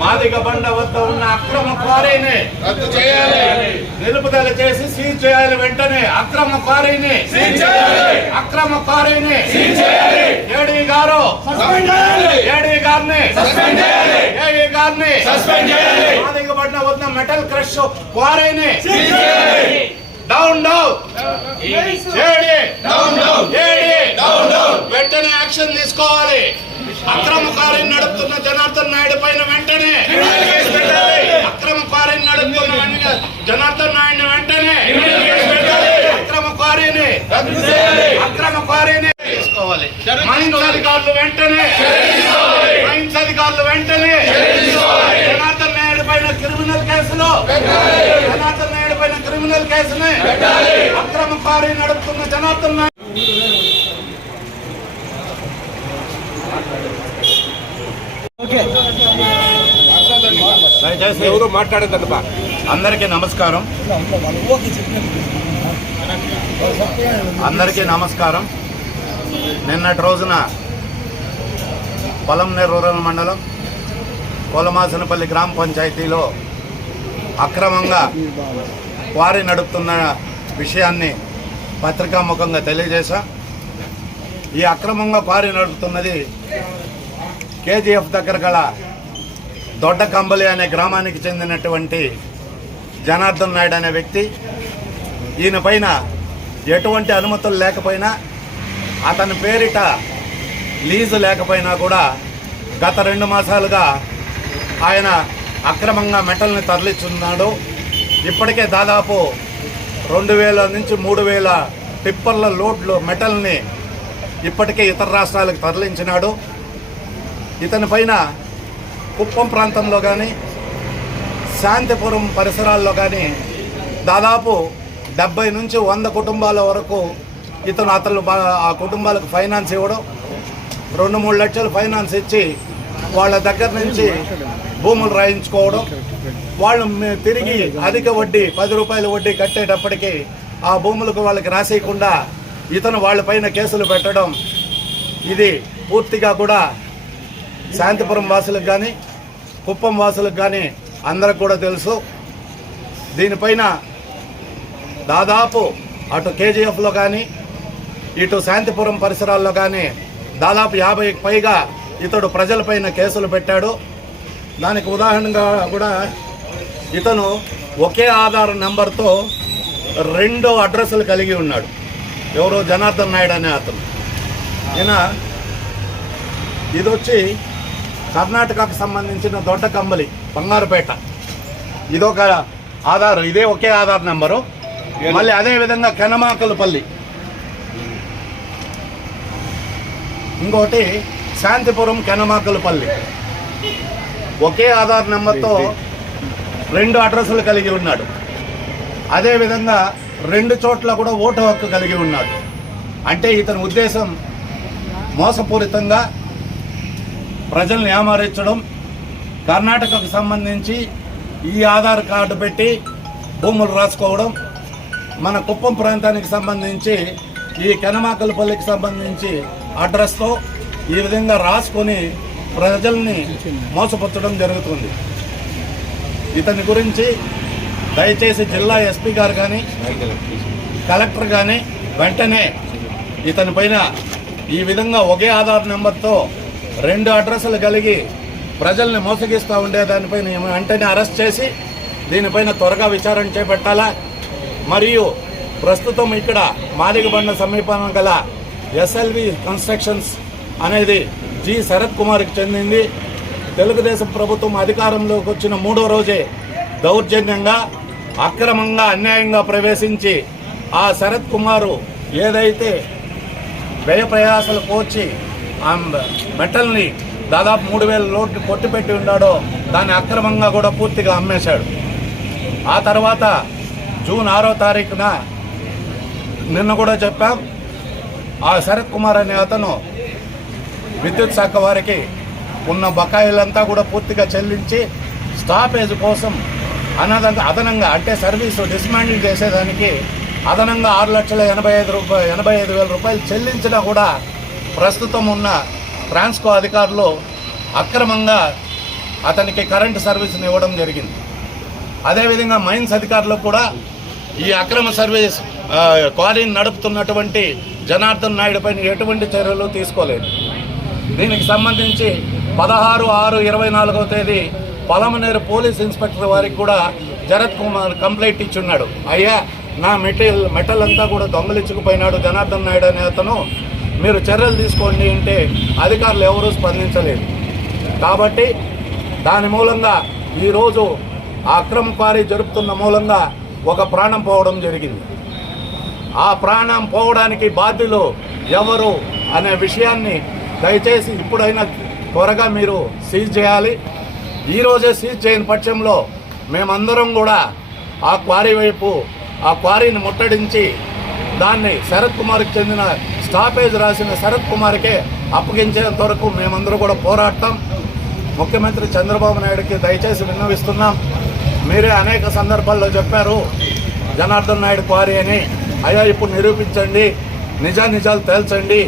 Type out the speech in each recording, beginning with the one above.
మాదిగబండ వద్ద ఉన్న అక్రమ క్వారీని రద్దు చేయాలి, నిలుపుదల చేసి సీజ్ చేయాలి. వెంటనే అక్రమ క్వారీని సీజ్ చేయాలి, అక్రమ క్వారీని సీజ్ చేయాలి. ఏడీ గారు సస్పెండ్ చేయాలి, ఏడీ గారిని సస్పెండ్ చేయాలి, ఏడీ గారిని సస్పెండ్ చేయాలి. మాదిగబండ వద్ద మెటల్ క్రష్ క్వారీని సీజ్ చేయాలి. డౌన్ డౌన్ ఏడీ, డౌన్ డౌన్ ఏడీ, డౌన్ డౌన్. వెంటనే యాక్షన్ తీసుకోవాలి. అక్రమ క్వారీని నడుపుతున్న జనార్దన్ నాయుడు పైన వెంటనే అక్రమ క్వారీని నడుపుతున్న జనార్దన్ నాయుడు వెంటనే అక్రమ క్వారీని అక్రమ క్వారీని తీసుకోవాలి. మైన్స్ అధికారులు వెంటనే మైన్స్ అధికారులు వెంటనే జనార్దన్ నాయుడు పైన క్రిమినల్ కేసులో జనార్దన్ నాయుడు పైన క్రిమినల్ కేసుని అక్రమ క్వారీ నడుపుతున్న జనార్దన్ నాయుడు ఎవరు మాట్లాడద్దు. అందరికీ నమస్కారం. అందరికీ నమస్కారం. నిన్నటి రోజున పొలంనేరు రూరల్ మండలం కోలమాసనపల్లి గ్రామ పంచాయతీలో అక్రమంగా క్వారీ నడుపుతున్న విషయాన్ని పత్రికాముఖంగా తెలియజేశా. ఈ అక్రమంగా క్వారీ నడుపుతున్నది కేజీఎఫ్ దగ్గర గల దొడ్డ కంబలి అనే గ్రామానికి చెందినటువంటి జనార్దన్ నాయుడు అనే వ్యక్తి. ఈయన పైన ఎటువంటి అనుమతులు లేకపోయినా, అతని పేరిట లీజు లేకపోయినా కూడా గత 2 మాసాలుగా ఆయన అక్రమంగా మెటల్ని తరలిస్తున్నాడు. ఇప్పటికే దాదాపు 2000 నుంచి 3000 టిప్పర్ల లోడ్లు మెటల్ని ఇప్పటికే ఇతర రాష్ట్రాలకు తరలించినాడు. ఇతని పైన కుప్పం ప్రాంతంలో కానీ శాంతిపురం పరిసరాల్లో కానీ దాదాపు 70 నుంచి 100 కుటుంబాల వరకు అతను ఆ కుటుంబాలకు ఫైనాన్స్ ఇవ్వడం, 2-3 లక్షలు ఫైనాన్స్ ఇచ్చి వాళ్ళ దగ్గర నుంచి భూములు రాయించుకోవడం, వాళ్ళు తిరిగి అధిక వడ్డీ 10 రూపాయల వడ్డీ కట్టేటప్పటికి ఆ భూములకు వాళ్ళకి రాసేయకుండా ఇతను వాళ్ళపైన కేసులు పెట్టడం, ఇది పూర్తిగా కూడా శాంతిపురం వాసులకు కానీ కుప్పం వాసులకు కానీ అందరికి కూడా తెలుసు. దీనిపైన దాదాపు అటు కేజీఎఫ్లో కానీ ఇటు శాంతిపురం పరిసరాల్లో కానీ దాదాపు 50కి పైగా ఇతడు ప్రజలపైన కేసులు పెట్టాడు. దానికి ఉదాహరణగా కూడా ఇతను ఒకే ఆధార్ నెంబర్తో 2 అడ్రస్లు కలిగి ఉన్నాడు. ఎవరో జనార్దన్ నాయుడు అనే అతను. ఇది వచ్చి కర్ణాటకకు సంబంధించిన దొడ్డ కంబలి బంగారుపేట, ఇదొక ఆధార్, ఇదే ఒకే ఆధార్ నెంబరు. మళ్ళీ అదేవిధంగా కెనమాకలపల్లి, ఇంకోటి శాంతిపురం కెనమాకలపల్లి, ఒకే ఆధార్ నెంబర్తో 2 అడ్రస్లు కలిగి ఉన్నాడు. అదేవిధంగా 2 చోట్ల కూడా ఓటు హక్కు కలిగి ఉన్నాడు. అంటే ఇతని ఉద్దేశం మోసపూరితంగా ప్రజల్ని ఏమారించడం, కర్ణాటకకు సంబంధించి ఈ ఆధార్ కార్డు పెట్టి భూములు రాసుకోవడం, మన కుప్పం ప్రాంతానికి సంబంధించి ఈ కెనమాకలపల్లికి సంబంధించి అడ్రస్తో ఈ విధంగా రాసుకొని ప్రజల్ని మోసపుచ్చడం జరుగుతుంది. ఇతని గురించి దయచేసి జిల్లా ఎస్పీ గారు కానీ కలెక్టర్ కానీ వెంటనే ఇతని పైన ఈ విధంగా ఒకే ఆధార్ నెంబర్తో 2 అడ్రస్లు కలిగి ప్రజల్ని మోసగిస్తూ ఉండేదానిపైన వెంటనే అరెస్ట్ చేసి దీనిపైన త్వరగా విచారణ చేపట్టాలా. మరియు ప్రస్తుతం ఇక్కడ మాదిగబండ సమీపంలో గల ఎస్ఎల్వి కన్స్ట్రక్షన్స్ అనేది జి శరత్ కుమార్కి చెందింది. తెలుగుదేశం ప్రభుత్వం అధికారంలోకి వచ్చిన 3వ రోజే దౌర్జన్యంగా అక్రమంగా అన్యాయంగా ప్రవేశించి ఆ శరత్ కుమారు ఏదైతే వ్యయ ప్రయాసాలు కోర్చి ఆ మెటల్ని దాదాపు 3,000 లోట్లు కొట్టిపెట్టి ఉన్నాడో దాన్ని అక్రమంగా కూడా పూర్తిగా అమ్మేశాడు. ఆ తర్వాత జూన్ 6వ తారీఖున నిన్న కూడా చెప్పాం, ఆ శరత్ కుమార్ అనే అతను విద్యుత్ శాఖ వారికి ఉన్న బకాయిలంతా కూడా పూర్తిగా చెల్లించి స్టాపేజ్ కోసం అదనంగా అంటే సర్వీసు డిస్మాండిల్ చేసేదానికి అదనంగా 6,85,000 రూపాయలు చెల్లించినా కూడా ప్రస్తుతం ఉన్న ట్రాన్స్కో అధికారులు అక్రమంగా అతనికి కరెంటు సర్వీస్ని ఇవ్వడం జరిగింది. అదేవిధంగా మైన్స్ అధికారులు కూడా ఈ అక్రమ సర్వీస్ క్వారీని నడుపుతున్నటువంటి జనార్దన్ నాయుడు పైన ఎటువంటి చర్యలు తీసుకోలేదు. దీనికి సంబంధించి 16/6/24వ తేదీ పలమనేరు పోలీస్ ఇన్స్పెక్టర్ వారికి కూడా శరత్ కుమార్ కంప్లైంట్ ఇచ్చున్నాడు. అయ్యా, నా మెటల్ అంతా కూడా దొంగలించుకుపోయినాడు జనార్దన్ నాయుడు అనే అతను, మీరు చర్యలు తీసుకోండి అంటే అధికారులు ఎవరూ స్పందించలేదు. కాబట్టి దాని మూలంగా ఈరోజు ఆ అక్రమ క్వారీ జరుపుతున్న మూలంగా ఒక ప్రాణం పోవడం జరిగింది. ఆ ప్రాణం పోవడానికి బాధ్యులు ఎవరు అనే విషయాన్ని దయచేసి ఇప్పుడైనా త్వరగా మీరు సీజ్ చేయాలి. ఈరోజే సీజ్ చేయని పక్షంలో మేమందరం కూడా ఆ క్వారీ వైపు ఆ క్వారీని ముట్టడించి దాన్ని శరత్ కుమార్కి చెందిన స్టాపేజ్ రాసిన శరత్ కుమార్కే అప్పగించేంత వరకు మేమందరూ కూడా పోరాడతాం. ముఖ్యమంత్రి చంద్రబాబు నాయుడుకి దయచేసి విన్నవిస్తున్నాం. మీరే అనేక సందర్భాల్లో చెప్పారు జనార్దన్ నాయుడు క్వారీ అని. అయ్యా, ఇప్పుడు నిరూపించండి, నిజాలు తేల్చండి,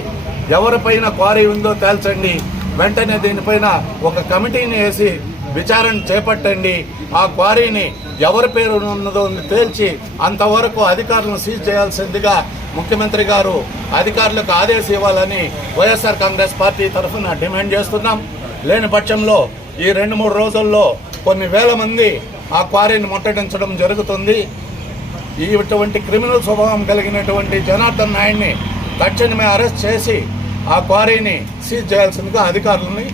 ఎవరిపైన క్వారీ ఉందో తేల్చండి, వెంటనే దీనిపైన ఒక కమిటీని వేసి విచారణ చేపట్టండి. ఆ క్వారీని ఎవరి పేరు ఉన్నదో తేల్చి అంతవరకు అధికారులను సీజ్ చేయాల్సిందిగా ముఖ్యమంత్రి గారు అధికారులకు ఆదేశం ఇవ్వాలని వైఎస్ఆర్ కాంగ్రెస్ పార్టీ తరఫున డిమాండ్ చేస్తున్నాం. లేని పక్షంలో ఈ 2-3 రోజుల్లో కొన్ని వేల మంది ఆ క్వారీని ముట్టడించడం జరుగుతుంది. ఇటువంటి క్రిమినల్ స్వభావం కలిగినటువంటి జనార్దన్ నాయుడిని తక్షణమే అరెస్ట్ చేసి ఆ క్వారీని సీజ్ చేయాల్సిందిగా అధికారులని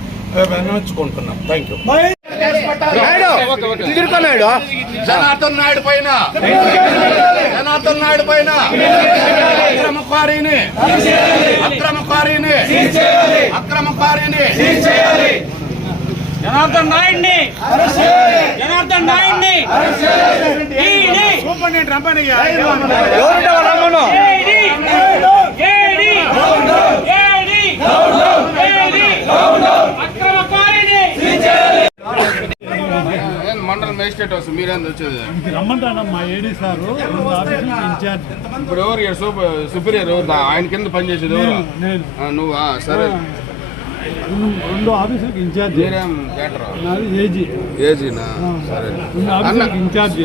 విన్నవించుకుంటున్నాం. Thank you. జనార్దన్ నాయుడు పైన అక్రమ క్వారీని జనార్దన్ నాయుడిని సూపరింటెండెంట్ రంపనయ్య మండల మేజిస్ట్రేట్ వస్తుంది, మీరేంది వచ్చేది? రమ్మంటాను మా ఏడీ సారు ఇన్ఛార్జ్. ఇప్పుడు ఎవరు సుపీరియర్ ఆయన కింద పనిచేసేది ఎవరు? నువ్వా? సరే, 2 ఆఫీసులకు ఇన్ఛార్జ్. మీరేం క్యాటరా? నాది ఏజీనా? సరే, 2 ఆఫీసులకు ఇన్ఛార్జి.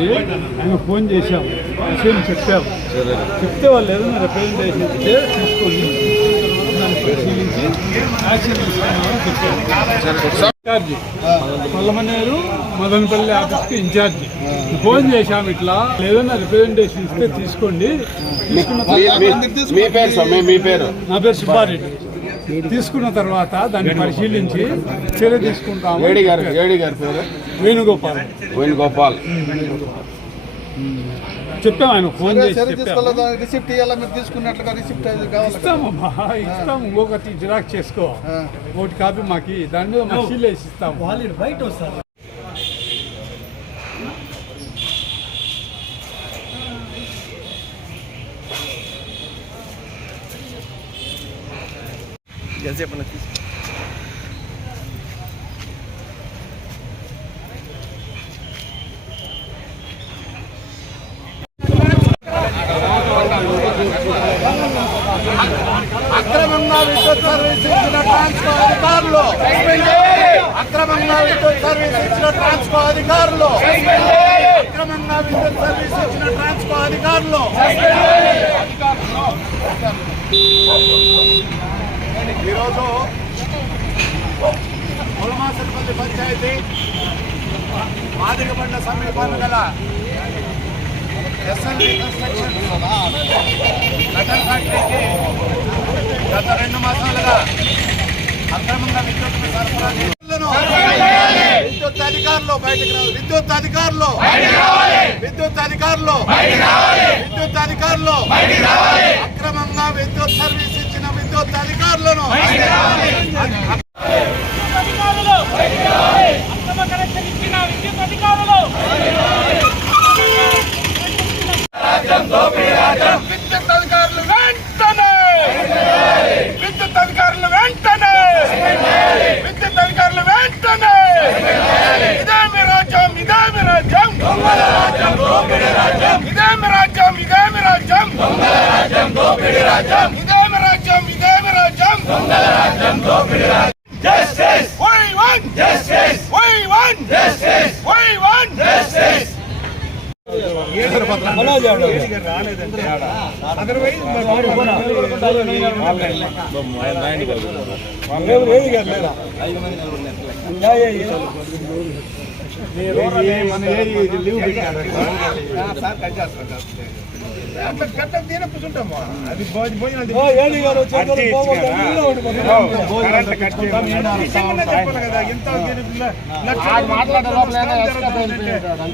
ఆయన ఫోన్ చేశాము, విషయం చెప్పాము. చెప్తే వాళ్ళు ఏదైనా రిప్రజెంటేషన్ ఇస్తే తీసుకొని దాన్ని పరిశీలించి యాక్షన్ తీసుకున్నామని చెప్పాము. ఇన్ఛార్జి పల్లమనేరు మదనపల్లి ఆఫీస్కి ఇన్ఛార్జి. ఫోన్ చేశాము, ఇట్లా ఏదైనా రిప్రజెంటేషన్ ఇస్తే తీసుకోండి. మీ పేరు? నా పేరు సుబ్బారెడ్డి. తీసుకున్న తర్వాత దాన్ని పరిశీలించి చర్య తీసుకుంటాము. ఏడి గారి పేరు వేణుగోపాల్. చెప్పాము, ఆయన ఫోన్ చేసి రిసిప్ట్ ఇవ్వాలి. మీరు తీసుకున్నట్లుగా రిసిప్ట్ ఇస్తామమ్మా, ఇస్తాము. ఇంకొకటి జిరాక్స్ చేసుకో, ఒకటి కాపీ మాకి దాని మీద మసీలు వేసి ఇస్తాము. వాళ్ళు బయట వస్తారు. అక్రమంగా విద్యుత్ సర్వీస్ ఇచ్చిన ట్రాన్స్కో అధికారులు అక్రమంగా విద్యుత్ సర్వీస్ ఇచ్చిన ట్రాన్స్కో అధికారులు ఈరోజు ములమాసనపల్లి పంచాయతీ మాదిగబండ సమీపాన గల ఎస్ఎల్వి కన్స్ట్రక్షన్ మెటల్ ఫ్యాక్టరీకి గత 2 మాసాలుగా అక్రమంగా విద్యుత్ సరఫరా విద్యుత్ అధికారులు బయటకు రావాలి. విద్యుత్ అధికారులు విద్యుత్ అధికారులు విద్యుత్ అధికారులు అక్రమంగా విద్యుత్ సర్వీస్ ఇచ్చిన విద్యుత్ అధికారులను విద్యుత్ అధికారులు వెంటనే విద్యుత్ అధికారులు వెంటనే విద్యుత్ అధికారులు వెంటనే ఇదేమి రాజ్యం ఇదేమి రాజ్యం ఇదేమి రాజ్యం ఇదేమి రాజ్యం ఇదేమి రాజ్యం ఇదేమి రాజ్యం Justice! We want justice! We want justice! We want justice!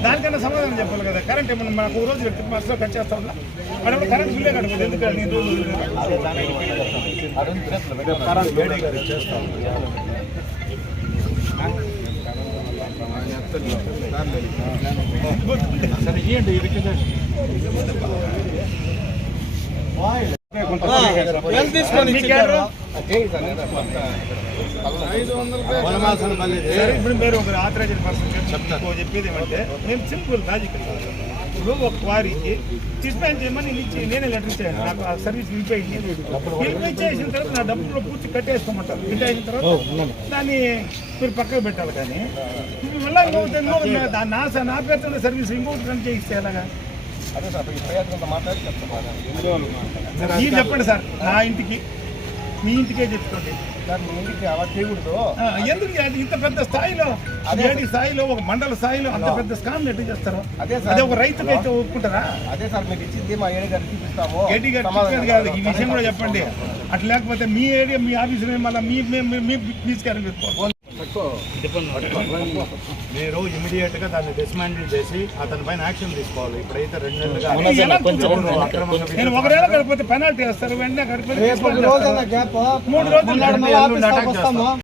దానికన్నా సమాధానం చెప్పాలి కదా. కరెంట్ ఏమన్నా మనకు రోజు మనసులో కట్ చేస్తా ఉన్నా మనం కరెంట్ ఫుల్లే కట్టుకోదు. ఎందుకంటే ఇప్పుడు మీరు ఒక ఆథరైజ్డ్ పర్సన్ చెప్పేది ఏమంటే నేను సింపుల్ లాజికల్. ఇప్పుడు ఒక క్వారీకి డిస్పాచ్ చేయమని ఇచ్చి నేనే లెటర్ ఇచ్చాను. నాకు ఆ సర్వీస్ నిలిపోయింది. నిలిపించేసిన తర్వాత నా డబ్బులో పూర్తి కట్టేసుకోమంటారు. కట్టేసిన తర్వాత దాన్ని మీరు పక్కకు పెట్టాలి. కానీ మళ్ళీ నా పేరుతో సర్వీస్ ఇంకొకటి రన్ చేయిస్తే ఎలాగా? మీరు చెప్పండి సార్. నా ఇంటికి మీ ఇంటికే చెప్పుకోండి. ఎందుకు ఇంత పెద్ద స్థాయిలో ఏడి స్థాయిలో ఒక మండల స్థాయిలో అంత పెద్ద స్కామ్ ఎట్లా చేస్తారు? అదే ఒక రైతుకి అయితే ఒప్పుకుంటారా? అదే సార్ మీకు ఇచ్చింది మా ఏడి గారికి చూపిస్తాము. ఏడి గారు కాదు, ఈ విషయం కూడా చెప్పండి. అట్లా లేకపోతే మీ ఏరియా మీ ఆఫీసులో మళ్ళీ మీ తీసుకెళ్ళి మీరు ఇమీడియట్ గా దాన్ని డిస్మాండిల్ చేసి అతని పైన యాక్షన్ తీసుకోవాలి. ఇప్పుడైతే 2 నెలలుగా నేను 1 నెల గడిపోతే పెనాల్టీ వేస్తారు. వెంటనే గడిపోతే 3 రోజులు